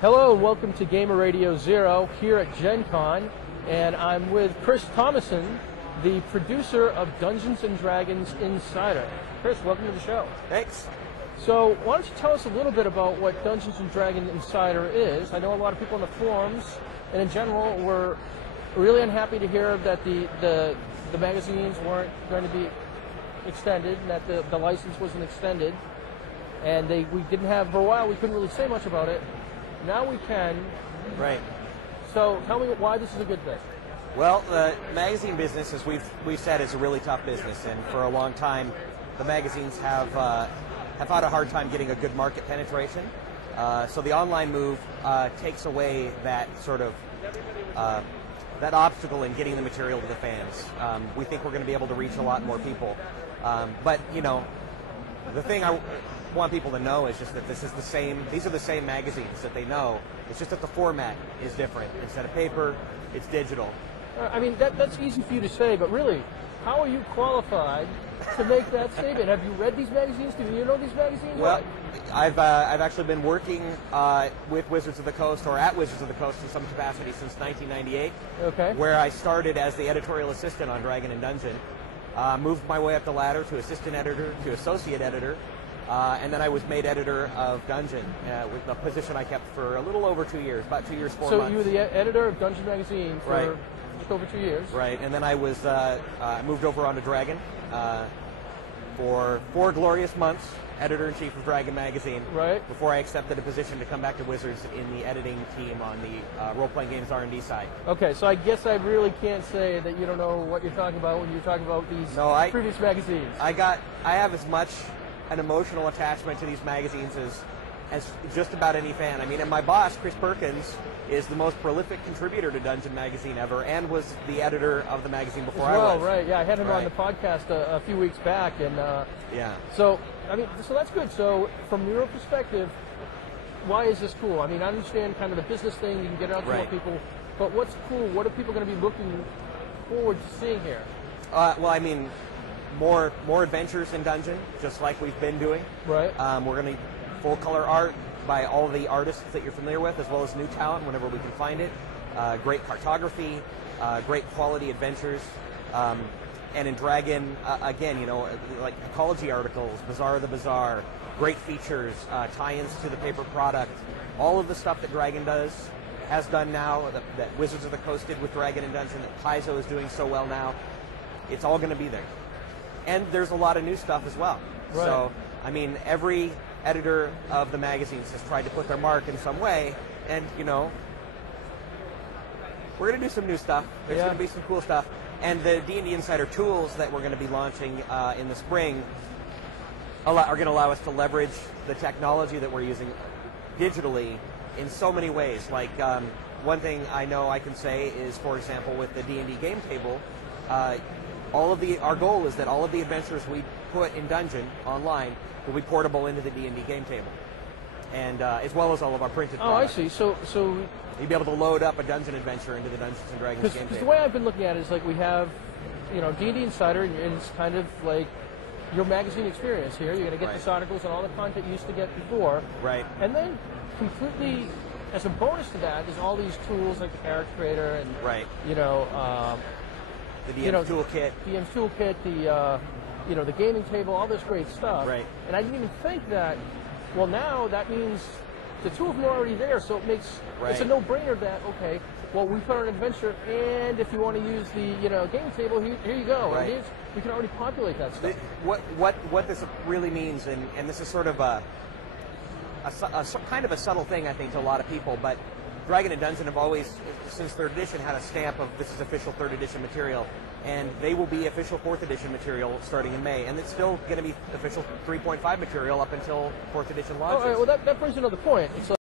Hello and welcome to Gamer Radio Zero here at Gen Con, and I'm with Chris Thomasson, the producer of Dungeons & Dragons Insider. Chris, welcome to the show. Thanks. So why don't you tell us a little bit about what Dungeons & Dragons Insider is? I know a lot of people on the forums and in general were really unhappy to hear that the magazines weren't going to be extended, and that the license wasn't extended, and we didn't have, for a while we couldn't really say much about it. Now we can. Right. So tell me why this is a good thing. Well, the magazine business, as we've said, is a really tough business, and for a long time, the magazines have had a hard time getting a good market penetration. So the online move takes away that sort of that obstacle in getting the material to the fans. We think we're going to be able to reach a lot more people, but you know, the thing I want people to know is just that these are the same magazines that they know. It's just that the format is different. Instead of paper, it's digital. I mean, that's easy for you to say, but really, how are you qualified to make that statement? Have you read these magazines? Do you know these magazines? Well, I've actually been working with Wizards of the Coast, or at Wizards of the Coast in some capacity, since 1998. Okay. Where I started as the editorial assistant on Dragon and Dungeon, moved my way up the ladder to assistant editor to associate editor, and then I was made editor of Dungeon, with a position I kept for a little over 2 years, about 2 years, 4 months. So you were the editor of Dungeon magazine for just over 2 years. Right, and then I was moved over onto Dragon for 4 glorious months, editor-in-chief of Dragon magazine. Right. Before I accepted a position to come back to Wizards in the editing team on the role-playing games R&D side. Okay, so I guess I really can't say that you don't know what you're talking about when you're talking about these previous magazines. I have as much an emotional attachment to these magazines as just about any fan. I mean, and my boss, Chris Perkins, is the most prolific contributor to Dungeon magazine ever, and was the editor of the magazine before I was. Right, yeah, I had him on the podcast a few weeks back, and yeah. So, I mean, so that's good. So, from your perspective, why is this cool? I mean, I understand kind of the business thing, you can get it out to more people, but what's cool? What are people going to be looking forward to seeing here? Well, I mean, more adventures in Dungeon, just like we've been doing. Right. We're going to full color art by all the artists that you're familiar with, as well as new talent whenever we can find it. Great cartography, great quality adventures, and in Dragon, again, you know, like ecology articles, Bazaar of the Bazaar, great features, tie-ins to the paper product, all of the stuff that Dragon has done now, that Wizards of the Coast did with Dragon and Dungeon, that Paizo is doing so well now. It's all going to be there. And there's a lot of new stuff as well. Right. So, I mean, every editor of the magazines has tried to put their mark in some way, and, you know, we're going to do some new stuff. There's going to be some cool stuff. And the D&D Insider tools that we're going to be launching in the spring are going to allow us to leverage the technology that we're using digitally in so many ways. Like, one thing I know I can say is, for example, with the D&D game table, our goal is that all of the adventures we put in Dungeon online will be portable into the D&D game table, and as well as all of our printed products. I see. So you'd be able to load up a Dungeon adventure into the Dungeons & Dragons game table. Because the way I've been looking at it is like we have, you know, D&D Insider, and it's kind of like your magazine experience here. You're going to get these articles and all the content you used to get before. Right. And then completely, as a bonus to that, there's all these tools like the character creator and, you know, the DM's toolkit. DM's toolkit, the gaming table, all this great stuff. Right. And I didn't even think that, well, now that means the two of them are already there, so it makes, it's a no-brainer that, okay, well, we put on an adventure, and if you want to use the, gaming table, here you go. Right. And we can already populate that stuff. What this really means, and this is sort of a kind of a subtle thing, I think, to a lot of people, but Dragon and Dungeon have always, since 3rd edition, had a stamp of this is official 3rd edition material, and they will be official 4th edition material starting in May, and it's still going to be official 3.5 material up until 4th edition launches. Well, that brings another point. It's